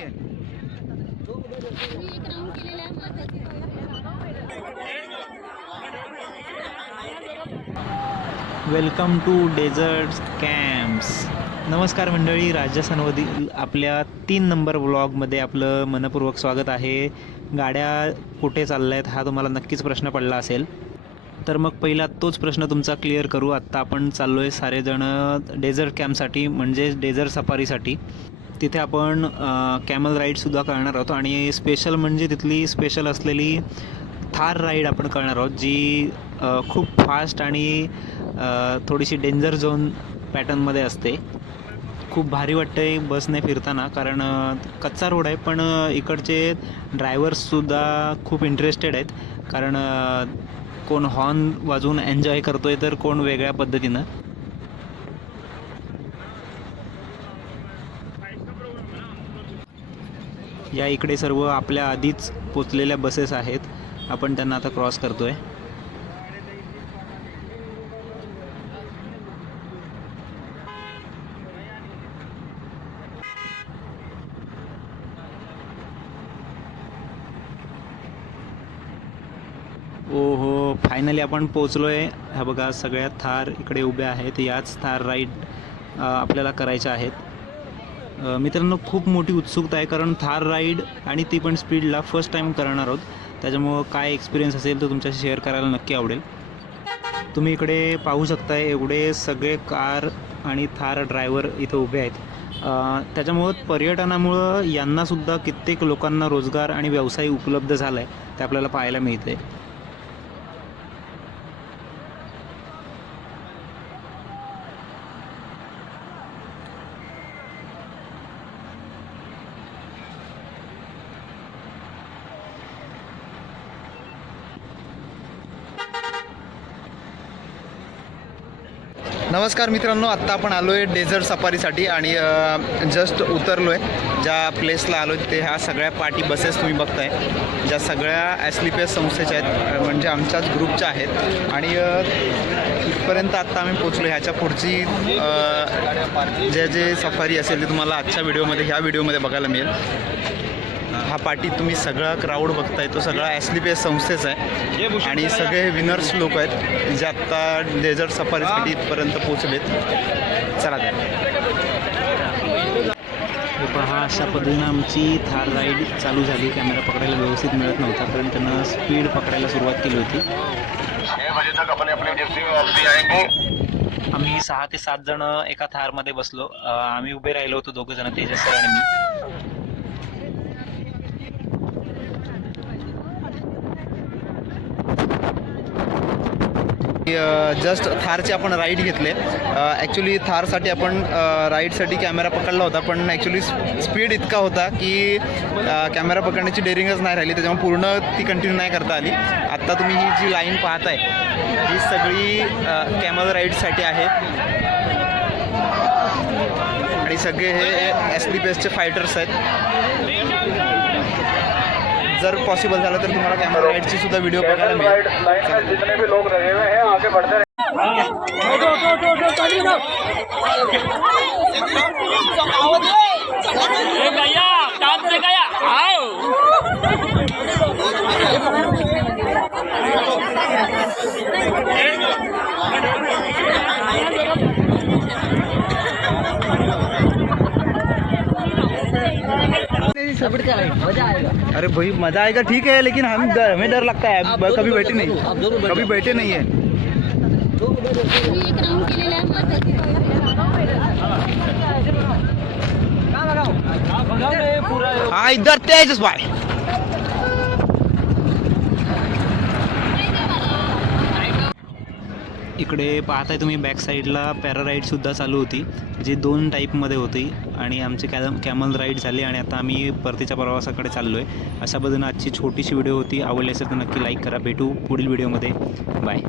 आहे welcome to dessert camps. नमस्कार मंडळी राजस्थानमधील आपल्या तीन नंबर ब्लॉगमध्ये आपलं मनपूर्वक स्वागत आहे. गाड्या कुठे चालल्या आहेत हा तुम्हाला नक्कीच प्रश्न पडला असेल. तर मग पहिला तोच प्रश्न तुमचा क्लिअर करू. आत्ता आपण चाललो आहे सारेजण डेझर्ट कॅम्पसाठी म्हणजेच डेझर्ट सफारीसाठी. तिथे आपण कॅमल राईडसुद्धा करणार आहोत. आणि स्पेशल म्हणजे तिथली स्पेशल असलेली थार राईड आपण करणार आहोत जी खूप फास्ट आणि थोडीशी डेंजर झोन पॅटर्नमध्ये असते. खूप भारी वाटते बसने फिरताना कारण कच्चा रोड आहे पण इकडचे ड्रायव्हर्ससुद्धा खूप इंटरेस्टेड आहेत. कारण कोण हॉर्न वाजवून एन्जॉय करतो आहे तर कोण वेगळ्या पद्धतीनं. या इकडे सर्व आपल्या आधीच पोचलेल्या बसेस आहेत. आपण त्यांना आता क्रॉस करतोय. ओ हो फायनली आपण पोचलो आहे ह्या बघा सगळ्या थार इकडे उभ्या आहेत. याच थार राईड आपल्याला करायच्या आहेत. मित्रांनो खूप मोठी उत्सुकता आहे कारण थार राईड आणि ती पण स्पीडला फर्स्ट टाईम करणार आहोत. त्याच्यामुळं काय एक्सपिरियन्स असेल तो तुमच्याशी शेअर करायला नक्की आवडेल. तुम्ही इकडे पाहू शकता एवढे सगळे कार आणि थार ड्रायव्हर इथं उभे आहेत. त्याच्यामुळं पर्यटनामुळं यांनासुद्धा कित्येक लोकांना रोजगार आणि व्यवसाय उपलब्ध झाला आहे ते आपल्याला पाहायला मिळते नमस्कार मित्रांनो आत्ता आपण आलो आहे डेझर्ट सफारीसाठी आणि जस्ट उतरलो आहे ज्या प्लेसला आलो ते ह्या सगळ्या पार्टी बसेस तुम्ही बघताय. ज्या सगळ्या ॲस्लिपियस संस्थेच्या आहेत म्हणजे आमच्याच ग्रुपच्या आहेत. आणि इथपर्यंत आत्ता आम्ही पोचलो ह्याच्या पुढची जे जे सफारी असेल ते तुम्हाला आजच्या व्हिडिओमध्ये ह्या व्हिडिओमध्ये बघायला मिळेल. हा पार्टी तुम्ही सगळा क्राऊड बघताय तो सगळा ॲस्लिपियस संस्थेचा आहे. आणि सगळे विनर्स लोक आहेत जे आत्ता डेझर्ट सफारीसाठी इथपर्यंत पोचलेत चला तर. हे पहा अशा पद्धतीनं आमची थार राईड चालू झाली. कॅमेरा पकडायला व्यवस्थित मिळत नव्हता कारण त्यानं स्पीड पकडायला सुरुवात केली होती. आम्ही सहा ते सात जण एका थारमध्ये बसलो. आम्ही उभे राहिलो होतो दोघं जण तेजस सर आणि मी. जस्ट थारचे आपण राईड घेतले. ॲक्च्युली थारसाठी आपण राईडसाठी कॅमेरा पकडला होता पण ॲक्च्युली स्पीड इतका होता की कॅमेरा पकडण्याची डेअरिंगच नाही राहिली. त्याच्यामुळे पूर्ण ती कंटिन्यू नाही करता आली. आत्ता तुम्ही ही जी लाईन पाहताय ही सगळी कॅमेरा राईडसाठी आहे. आणि सगळे हे एस डी पी एसचे फायटर्स आहेत. जर पॉसिबल झालं तर तुम्हाला कॅमेरा राईडची सुद्धा व्हिडिओ बघायला मिळेल आएगा अरे भाई मज़ा आएगा ठीक है लेकिन हम हमें डर लगता है। कभी बैठे नहीं। कभी बैठे नहीं है। हाँ इधर तेज भाई इकडे पाहताय तुम्ही बॅक साईडला पॅरा राईडसुद्धा चालू होती. जी दोन टाईपमध्ये होती आणि आमची कॅम कॅमल राईड झाली आणि आता आम्ही परतीच्या प्रवासाकडे चाललो आहे अशा पद्धतीनं आजची छोटीशी व्हिडिओ होती. आवडली असेल तर नक्की लाईक करा. भेटू पुढील व्हिडिओमध्ये बाय